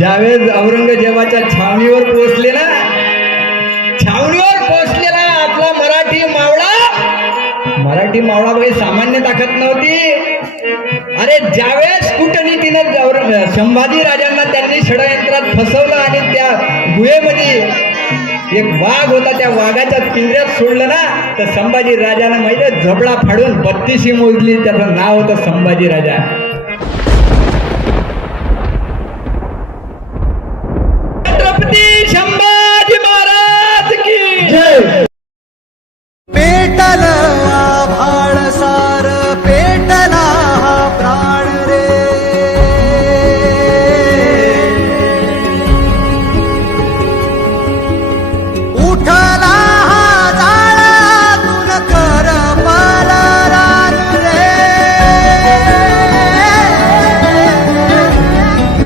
ज्यावेळेस औरंगजेबाच्या छावणीवर पोहोचलेला आपला मराठी मावळा काही सामान्य ताकद नव्हती. अरे ज्यावेळेस कूटनीतीनं संभाजी राजांना त्यांनी षडयंत्रात फसवलं आणि त्या गुहेमध्ये एक वाघ होता, त्या वाघाच्या पिंजऱ्यात सोडलं ना, तर संभाजी राजानं माहिती झोपडा फाडून 32 मोजली. त्याचं नाव होतं संभाजी राजा.